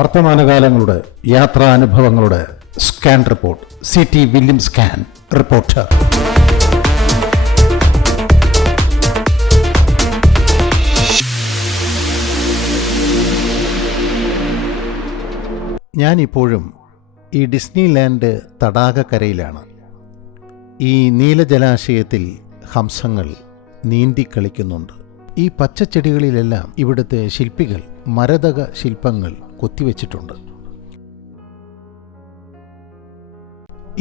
വർത്തമാനകാലങ്ങളുടെ യാത്രാനുഭവങ്ങളുടെ scan report. CT William scan reporter. ഞാനിപ്പോഴും ഈ ഡിസ്നി ലാൻഡ് തടാകക്കരയിലാണ്. ഈ നീലജലാശയത്തിൽ ഹംസങ്ങൾ നീന്തിക്കളിക്കുന്നുണ്ട്. ഈ പച്ചച്ചെടികളിലെല്ലാം ഇവിടുത്തെ ശില്പികൾ മരതക ശില്പങ്ങൾ കൊത്തിവെച്ചിട്ടുണ്ട്.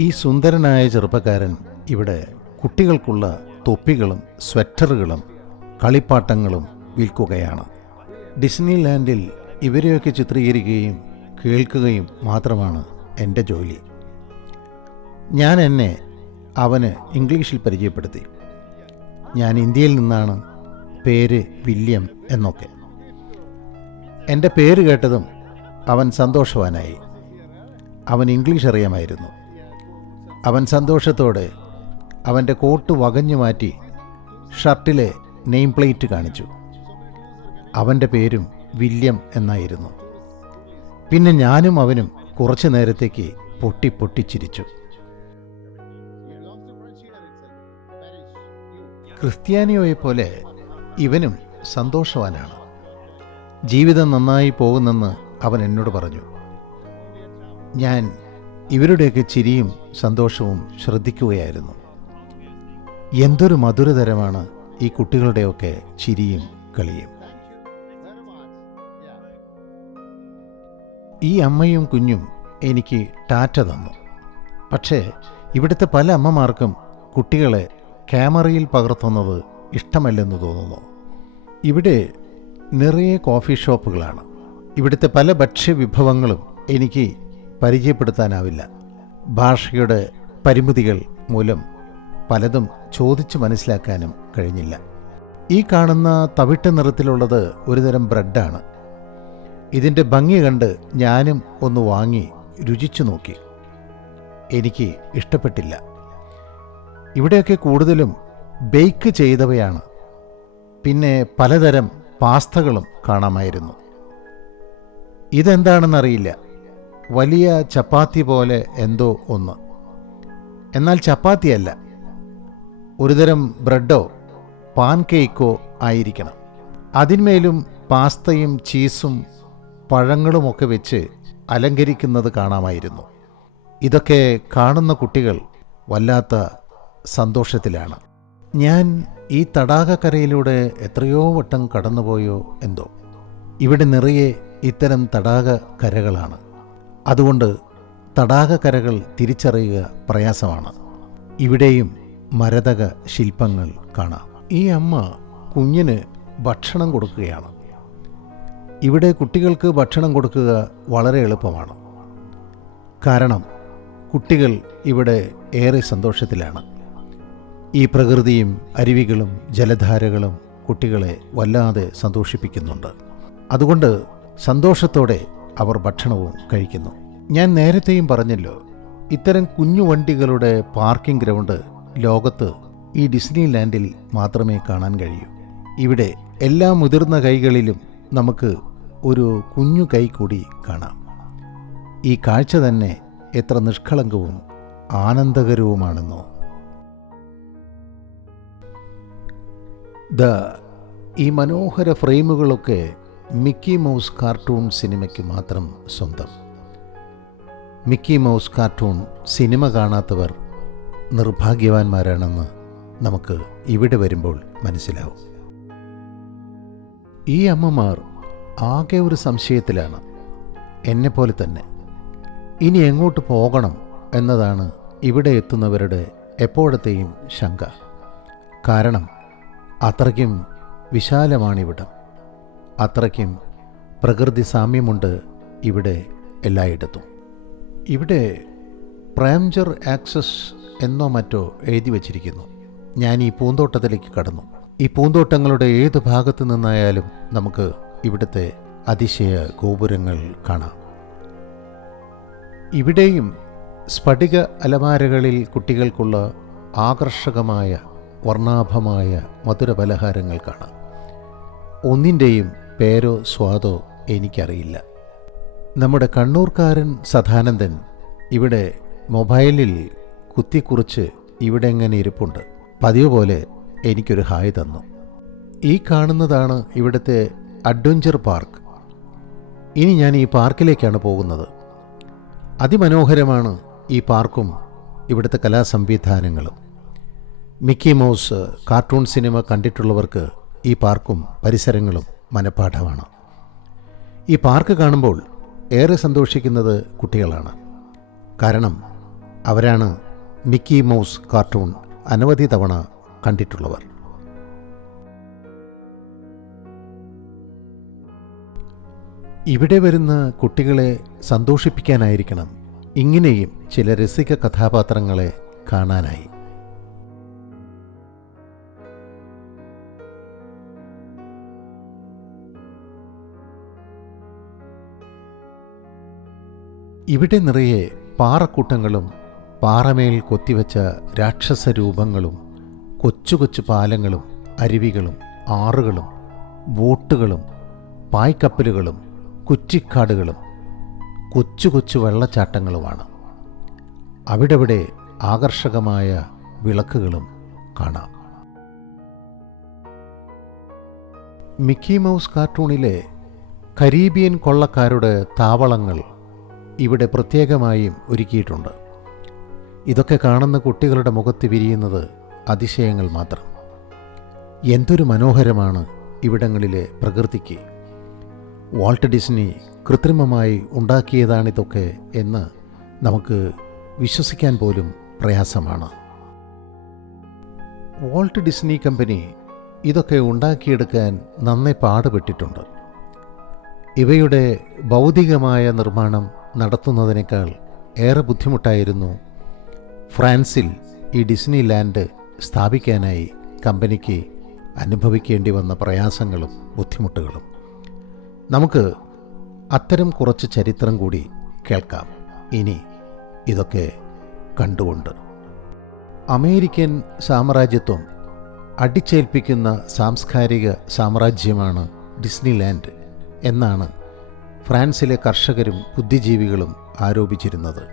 ഈ സുന്ദരനായ ചെറുപ്പക്കാരൻ ഇവിടെ കുട്ടികൾക്കുള്ള തൊപ്പികളും സ്വെറ്ററുകളും കളിപ്പാട്ടങ്ങളും വിൽക്കുകയാണ്. ഡിസ്നി ലാൻഡിൽ ഇവരെയൊക്കെ ചിത്രീകരിക്കുകയും കേൾക്കുകയും മാത്രമാണ് എൻ്റെ ജോലി. ഞാൻ എന്നെ അവന് ഇംഗ്ലീഷിൽ പരിചയപ്പെടുത്തി. ഞാൻ ഇന്ത്യയിൽ നിന്നാണ്, പേര് വില്യം എന്നൊക്കെ. എൻ്റെ പേര് കേട്ടതും അവൻ സന്തോഷവാനായി. അവൻ ഇംഗ്ലീഷ് അറിയാമായിരുന്നു. അവൻ സന്തോഷത്തോടെ അവൻ്റെ കോട്ട് വകഞ്ഞു മാറ്റി ഷർട്ടിലെ നെയിം പ്ലേറ്റ് കാണിച്ചു. അവൻ്റെ പേരും വില്യം എന്നായിരുന്നു. പിന്നെ ഞാനും അവനും കുറച്ചു നേരത്തേക്ക് പൊട്ടിച്ചിരിച്ചു. ക്രിസ്ത്യാനിയോയെപ്പോലെ ഇവനും സന്തോഷവാനാണ്. ജീവിതം നന്നായി പോകുന്നെന്ന് അവൻ എന്നോട് പറഞ്ഞു. ഞാൻ ഇവരുടെയൊക്കെ ചിരിയും സന്തോഷവും ശ്രദ്ധിക്കുകയായിരുന്നു. എന്തൊരു മധുരതരമാണ് ഈ കുട്ടികളുടെയൊക്കെ ചിരിയും കളിയും. ഈ അമ്മയും കുഞ്ഞും എനിക്ക് ടാറ്റ തന്നു. പക്ഷേ ഇവിടുത്തെ പല അമ്മമാർക്കും കുട്ടികളെ ക്യാമറയിൽ പകർത്തുന്നത് ഇഷ്ടമല്ലെന്ന് തോന്നുന്നു. ഇവിടെ നിറയെ കോഫി ഷോപ്പുകളാണ്. ഇവിടുത്തെ പല ഭക്ഷ്യവിഭവങ്ങളും എനിക്ക് പരിചയപ്പെടുത്താനാവില്ല. ഭാഷയുടെ പരിമിതികൾ മൂലം പലതും ചോദിച്ചു മനസ്സിലാക്കാനും കഴിഞ്ഞില്ല. ഈ കാണുന്ന തവിട്ട നിറത്തിലുള്ളത് ഒരുതരം ബ്രെഡാണ്. ഇതിൻ്റെ ഭംഗി കണ്ട് ഞാനും ഒന്ന് വാങ്ങി രുചിച്ചു നോക്കി. എനിക്ക് ഇഷ്ടപ്പെട്ടില്ല. ഇവിടെയൊക്കെ കൂടുതലും ബേക്ക് ചെയ്തവയാണ്. പിന്നെ പലതരം പാസ്തകളും കാണാമായിരുന്നു. ഇതെന്താണെന്നറിയില്ല. വലിയ ചപ്പാത്തി പോലെ എന്തോ ഒന്ന്. എന്നാൽ ചപ്പാത്തിയല്ല, ഒരുതരം ബ്രെഡോ പാൻ കേക്കോ ആയിരിക്കണം. അതിന്മേലും പാസ്തയും ചീസും പഴങ്ങളുമൊക്കെ വെച്ച് അലങ്കരിക്കുന്നത് കാണാമായിരുന്നു. ഇതൊക്കെ കാണുന്ന കുട്ടികൾ വല്ലാത്ത സന്തോഷത്തിലാണ്. ഞാൻ ഈ തടാകക്കരയിലൂടെ എത്രയോ വട്ടം കടന്നുപോയോ എന്തോ. ഇവിടെ നിറയെ ഇത്തരം തടാകക്കരകളാണ്. അതുകൊണ്ട് തടാകക്കരകൾ തിരിച്ചറിയുക പ്രയാസമാണ്. ഇവിടെയും മരതക ശില്പങ്ങൾ കാണാം. ഈ അമ്മ കുഞ്ഞിന് ഭക്ഷണം കൊടുക്കുകയാണ്. ഇവിടെ കുട്ടികൾക്ക് ഭക്ഷണം കൊടുക്കുക വളരെ എളുപ്പമാണ്. കാരണം കുട്ടികൾ ഇവിടെ ഏറെ സന്തോഷത്തിലാണ്. ഈ പ്രകൃതിയും അരുവികളും ജലധാരകളും കുട്ടികളെ വല്ലാതെ സന്തോഷിപ്പിക്കുന്നുണ്ട്. അതുകൊണ്ട് സന്തോഷത്തോടെ അവർ ഭക്ഷണവും കഴിക്കുന്നു. ഞാൻ നേരത്തെയും പറഞ്ഞല്ലോ, ഇത്തരം കുഞ്ഞു വണ്ടികളുടെ പാർക്കിംഗ് ഗ്രൗണ്ട് ലോകത്ത് ഈ ഡിസ്നി ലാൻഡിൽ മാത്രമേ കാണാൻ കഴിയൂ. ഇവിടെ എല്ലാ മുതിർന്ന കൈകളിലും നമുക്ക് ഒരു കുഞ്ഞു കൈ കൂടി കാണാം. ഈ കാഴ്ച തന്നെ എത്ര നിഷ്കളങ്കവും ആനന്ദകരവുമാണെന്നോ. ഈ മനോഹര ഫ്രെയിമുകളൊക്കെ മിക്കി മൗസ് കാർട്ടൂൺ സിനിമയ്ക്ക് മാത്രം സ്വന്തം. മിക്കി മൗസ് കാർട്ടൂൺ സിനിമ കാണാത്തവർ നിർഭാഗ്യവാന്മാരാണെന്ന് നമുക്ക് ഇവിടെ വരുമ്പോൾ മനസ്സിലാവും. ഈ അമ്മമാർ ആകെ ഒരു സംശയത്തിലാണ്, എന്നെപ്പോലെ തന്നെ. ഇനി എങ്ങോട്ട് പോകണം എന്നതാണ് ഇവിടെ എത്തുന്നവരുടെ എപ്പോഴത്തെയും ശങ്ക. കാരണം അത്രയ്ക്കും വിശാലമാണിവിടം. അത്രയ്ക്കും പ്രകൃതി സാമ്യമുണ്ട് ഇവിടെ എല്ലായിടത്തും. ഇവിടെ പ്രേംജർ ആക്സസ് എന്നോ മറ്റോ എഴുതി വച്ചിരിക്കുന്നു. ഞാൻ ഈ പൂന്തോട്ടത്തിലേക്ക് കടന്നു. ഈ പൂന്തോട്ടങ്ങളുടെ ഏത് ഭാഗത്തു നിന്നായാലും നമുക്ക് ഇവിടുത്തെ അതിശയ ഗോപുരങ്ങൾ കാണാം. ഇവിടെയും സ്ഫടിക അലമാരകളിൽ കുട്ടികൾക്കുള്ള ആകർഷകമായ വർണ്ണാഭമായ മധുരപലഹാരങ്ങൾ കാണാം. ഒന്നിൻ്റെയും പേരോ സ്വാദോ എനിക്കറിയില്ല. നമ്മുടെ കണ്ണൂർക്കാരൻ സദാനന്ദൻ ഇവിടെ മൊബൈലിൽ കുത്തിക്കുറിച്ച് ഇവിടെ എങ്ങനെ ഇരിപ്പുണ്ട്. പതിവ് പോലെ എനിക്കൊരു ഹായ് തന്നു. ഈ കാണുന്നതാണ് ഇവിടുത്തെ അഡ്വഞ്ചർ പാർക്ക്. ഇനി ഞാൻ ഈ പാർക്കിലേക്കാണ് പോകുന്നത്. അതിമനോഹരമാണ് ഈ പാർക്കും ഇവിടുത്തെ കലാസംവിധാനങ്ങളും. മിക്കി മൗസ് കാർട്ടൂൺ സിനിമ കണ്ടിട്ടുള്ളവർക്ക് ഈ പാർക്കും പരിസരങ്ങളും മനഃപാഠമാണ്. ഈ പാർക്ക് കാണുമ്പോൾ ഏറെ സന്തോഷിക്കുന്നത് കുട്ടികളാണ്. കാരണം അവരാണ് മിക്കി മൗസ് കാർട്ടൂൺ അനവധി തവണ കണ്ടിട്ടുള്ളവർ. ഇവിടെ വരുന്ന കുട്ടികളെ സന്തോഷിപ്പിക്കാനായിരിക്കണം ഇങ്ങനെയും ചില രസിക കഥാപാത്രങ്ങളെ കാണാനായി. ഇവിടെ നിറയെ പാറക്കൂട്ടങ്ങളും പാറമേൽ കൊത്തിവെച്ച രാക്ഷസ രൂപങ്ങളും കൊച്ചു കൊച്ചു പാലങ്ങളും അരുവികളും ആറുകളും ബോട്ടുകളും പായ്ക്കപ്പലുകളും കുറ്റിക്കാടുകളും കൊച്ചു കൊച്ചു വെള്ളച്ചാട്ടങ്ങളുമാണ്. അവിടെവിടെ ആകർഷകമായ വിളക്കുകളും കാണാം. മിക്കി മൗസ് കാർട്ടൂണിലെ കരീബിയൻ കൊള്ളക്കാരുടെ താവളങ്ങൾ ഇവിടെ പ്രത്യേകമായും ഒരുക്കിയിട്ടുണ്ട്. ഇതൊക്കെ കാണുന്ന കുട്ടികളുടെ മുഖത്ത് വിരിയുന്നത് അതിശയങ്ങൾ മാത്രം. എന്തൊരു മനോഹരമാണ് ഇവിടങ്ങളിലെ പ്രകൃതിക്ക്. വാൾട്ട് ഡിസ്നി കൃത്രിമമായി ഉണ്ടാക്കിയതാണിതൊക്കെ എന്ന് നമുക്ക് വിശ്വസിക്കാൻ പോലും പ്രയാസമാണ്. വാൾട്ട് ഡിസ്നി കമ്പനി ഇതൊക്കെ ഉണ്ടാക്കിയെടുക്കാൻ നന്നേ പാടുപെട്ടിട്ടുണ്ട്. ഇവയുടെ ഭൗതികമായ നിർമ്മാണം നടത്തുന്നതിനേക്കാൾ ഏറെ ബുദ്ധിമുട്ടായിരുന്നു ഫ്രാൻസിൽ ഈ ഡിസ്നി ലാൻഡ് സ്ഥാപിക്കാനായി കമ്പനിക്ക് അനുഭവിക്കേണ്ടി വന്ന പ്രയാസങ്ങളും ബുദ്ധിമുട്ടുകളും. നമുക്ക് അത്തരം കുറച്ച് ചരിത്രം കൂടി കേൾക്കാം ഇനി ഇതൊക്കെ കണ്ടുകൊണ്ട്. അമേരിക്കൻ സാമ്രാജ്യത്വം അടിച്ചേൽപ്പിക്കുന്ന സാംസ്കാരിക സാമ്രാജ്യമാണ് ഡിസ്നി ലാൻഡ് എന്നാണ് ഫ്രാൻസിലെ കർഷകരും ബുദ്ധിജീവികളും ആരോപിച്ചിരുന്നത്.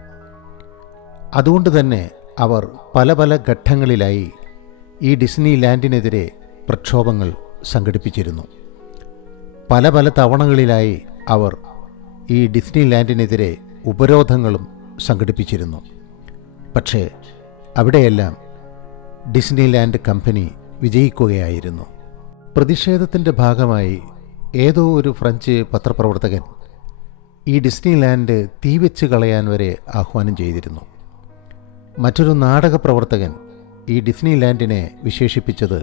അതുകൊണ്ട് തന്നെ അവർ പല പല ഘട്ടങ്ങളിലായി ഈ ഡിസ്നി ലാൻഡിനെതിരെ പ്രക്ഷോഭങ്ങൾ സംഘടിപ്പിച്ചിരുന്നു. പല പല തവണകളിലായി അവർ ഈ ഡിസ്നി ലാൻഡിനെതിരെ ഉപരോധങ്ങളും സംഘടിപ്പിച്ചിരുന്നു. പക്ഷേ അവിടെയെല്ലാം ഡിസ്നി ലാൻഡ് കമ്പനി വിജയിക്കുകയായിരുന്നു. പ്രതിഷേധത്തിൻ്റെ ഭാഗമായി ഏതോ ഒരു ഫ്രഞ്ച് പത്രപ്രവർത്തകൻ ഈ ഡിസ്നി ലാൻഡ് തീവെച്ച് കളയാൻ വരെ ആഹ്വാനം ചെയ്തിരുന്നു. മറ്റൊരു നാടക പ്രവർത്തകൻ ഈ ഡിസ്നി ലാൻഡിനെ വിശേഷിപ്പിച്ചത്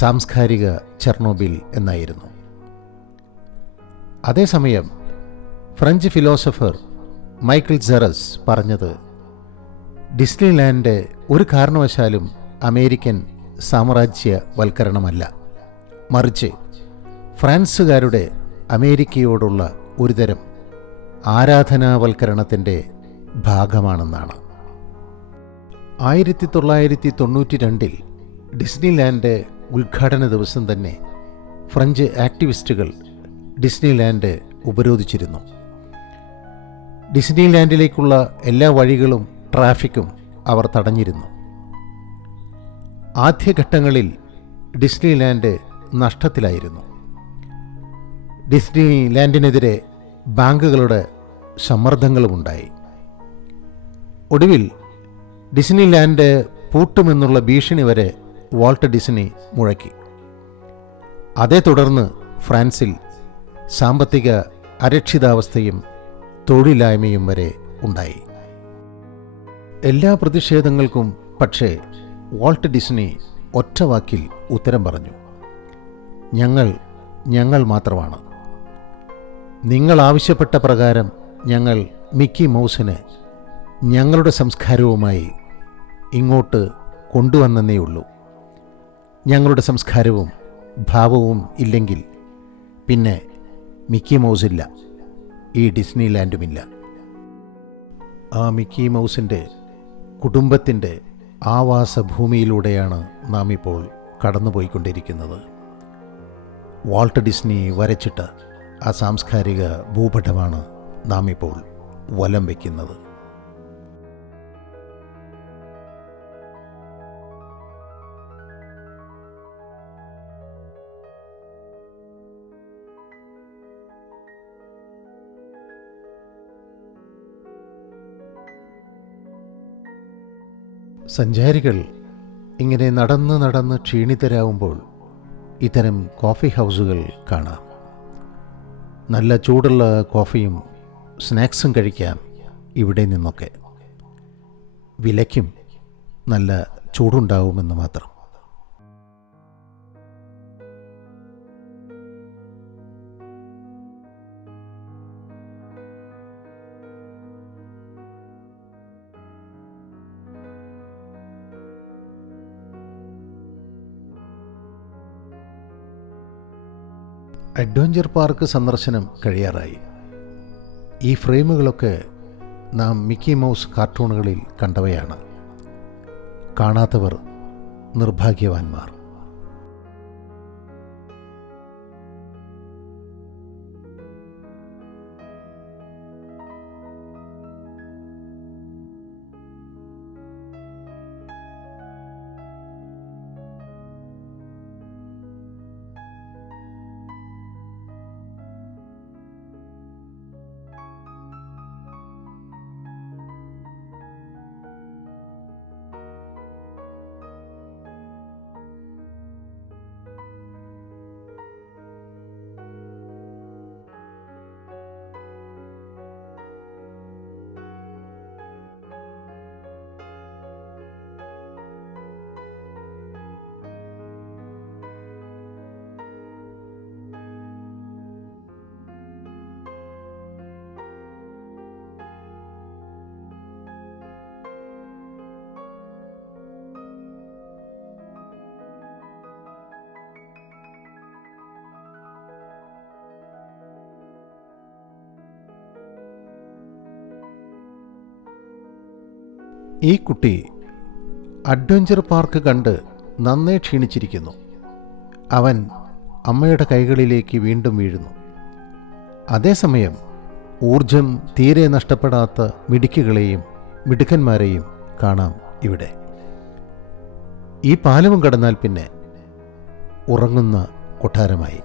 സാംസ്കാരിക ചെർണോബിൽ എന്നായിരുന്നു. അതേസമയം ഫ്രഞ്ച് ഫിലോസഫർ മൈക്കിൾ സെറസ് പറഞ്ഞത് ഡിസ്നി ലാൻഡ് ഒരു കാരണവശാലും അമേരിക്കൻ സാമ്രാജ്യവൽക്കരണമല്ല, മറിച്ച് ഫ്രാൻസുകാരുടെ അമേരിക്കയോടുള്ള ഒരുതരം ആരാധനാവൽക്കരണത്തിൻ്റെ ഭാഗമാണെന്നാണ്. 1992 ഡിസ്നി ലാൻഡ് ഉദ്ഘാടന ദിവസം തന്നെ ഫ്രഞ്ച് ആക്ടിവിസ്റ്റുകൾ ഡിസ്നി ലാൻഡ് ഉപരോധിച്ചിരുന്നു. ഡിസ്നി ലാൻഡിലേക്കുള്ള എല്ലാ വഴികളും ട്രാഫിക്കും അവർ തടഞ്ഞിരുന്നു. ആദ്യഘട്ടങ്ങളിൽ ഡിസ്നി ലാൻഡ് നഷ്ടത്തിലായിരുന്നു. ഡിസ്നി ലാൻഡിനെതിരെ ബാങ്കുകളുടെ സമ്മർദ്ദങ്ങളുമുണ്ടായി. ഒടുവിൽ ഡിസ്നി ലാൻഡ് പൂട്ടുമെന്നുള്ള ഭീഷണി വരെ വാൾട്ട് ഡിസ്നി മുഴക്കി. അതേ തുടർന്ന് ഫ്രാൻസിൽ സാമ്പത്തിക അരക്ഷിതാവസ്ഥയും തൊഴിലില്ലായ്മയും വരെ ഉണ്ടായി. എല്ലാ പ്രതിഷേധങ്ങൾക്കും പക്ഷേ വാൾട്ട് ഡിസ്നി ഒറ്റവാക്കിൽ ഉത്തരം പറഞ്ഞു: ഞങ്ങൾ മാത്രമാണ്. നിങ്ങൾ ആവശ്യപ്പെട്ട പ്രകാരം ഞങ്ങൾ മിക്കി മൗസിനെ ഞങ്ങളുടെ സംസ്കാരവുമായി ഇങ്ങോട്ട് കൊണ്ടുവന്നേയുള്ളൂ. ഞങ്ങളുടെ സംസ്കാരവും ഭാവവും ഇല്ലെങ്കിൽ പിന്നെ മിക്കി മൗസില്ല, ഈ ഡിസ്നി ലാൻഡുമില്ല. ആ മിക്കി മൗസിൻ്റെ കുടുംബത്തിൻ്റെ ആവാസഭൂമിയിലൂടെയാണ് നാം ഇപ്പോൾ കടന്നുപോയിക്കൊണ്ടിരിക്കുന്നത്. വാൾട്ട് ഡിസ്നി വരച്ചിട്ട ആ സാംസ്കാരിക ഭൂപടമാണ് നാം ഇപ്പോൾ വലം വയ്ക്കുന്നത്. സഞ്ചാരികൾ ഇങ്ങനെ നടന്ന് നടന്ന് ക്ഷീണിതരാകുമ്പോൾ ഇത്തരം കോഫി ഹൗസുകൾ കാണാം. നല്ല ചൂടുള്ള കോഫിയും സ്നാക്സും കഴിക്കാം ഇവിടെ നിന്നൊക്കെ. വിലയ്ക്കും നല്ല ചൂടുണ്ടാവുമെന്ന് മാത്രം. അഡ്വഞ്ചർ പാർക്ക് സന്ദർശനം കഴിയാറായി. ഈ ഫ്രെയിമുകളൊക്കെ നാം മിക്കി മൗസ് കാർട്ടൂണുകളിൽ കണ്ടവയാണ്. കാണാത്തവർ നിർഭാഗ്യവാന്മാർ. ഈ കുട്ടി അഡ്വഞ്ചർ പാർക്ക് കണ്ട് നന്നേ ക്ഷീണിച്ചിരിക്കുന്നു. അവൻ അമ്മയുടെ കൈകളിലേക്ക് വീണ്ടും വീഴുന്നു. അതേസമയം ഊർജം തീരെ നഷ്ടപ്പെടാത്ത മിടുക്കികളെയും മിടുക്കന്മാരെയും കാണാം ഇവിടെ. ഈ പാലവും കടന്നാൽ പിന്നെ ഉറങ്ങുന്ന കൊട്ടാരമായി.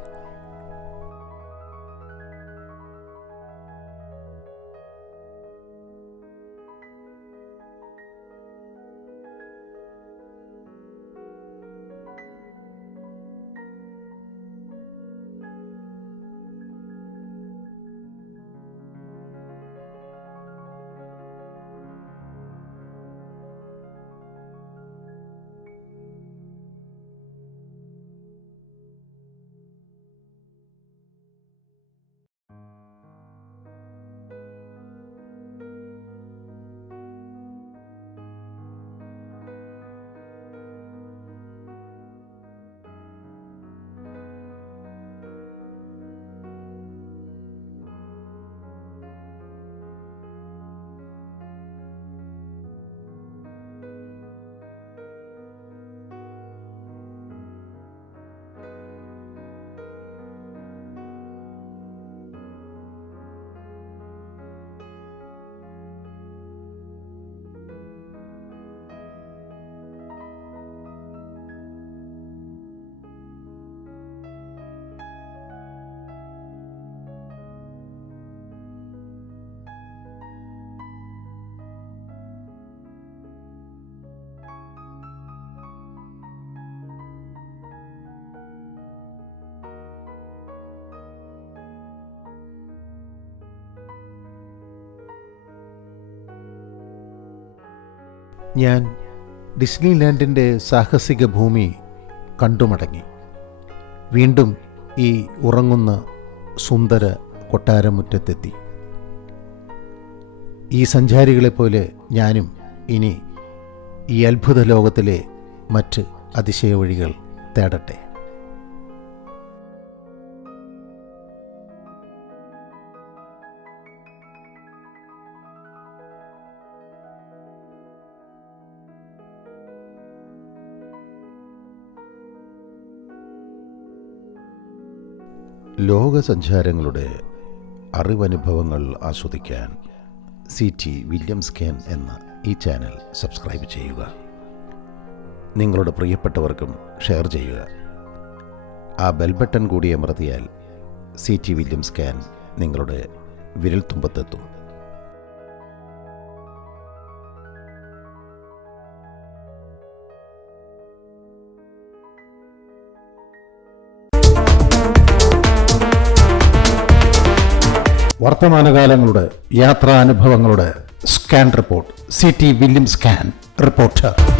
ഞാൻ ഡിസ്നി ലാൻഡിൻ്റെ സാഹസിക ഭൂമി കണ്ടുമടങ്ങി. വീണ്ടും ഈ ഉറങ്ങുന്ന സുന്ദര കൊട്ടാരമുറ്റത്തെത്തി. ഈ സഞ്ചാരികളെപ്പോലെ ഞാനും ഇനി ഈ അത്ഭുത ലോകത്തിലെ മറ്റ് അതിശയ വഴികൾ തേടട്ടെ. ലോകസഞ്ചാരങ്ങളുടെ അറിവനുഭവങ്ങൾ ആസ്വദിക്കാൻ CT വില്യം സ്കാൻ എന്ന ഈ ചാനൽ സബ്സ്ക്രൈബ് ചെയ്യുക. നിങ്ങളുടെ പ്രിയപ്പെട്ടവർക്കും ഷെയർ ചെയ്യുക. ആ ബെൽ ബട്ടൺ കൂടി അമർത്തിയാൽ CT വില്യം സ്കാൻ നിങ്ങളുടെ വിരൽത്തുമ്പത്തെത്തും. വർത്തമാനകാലങ്ങളുടെ യാത്രാനുഭവങ്ങളുടെ scan report CT William scan reporter.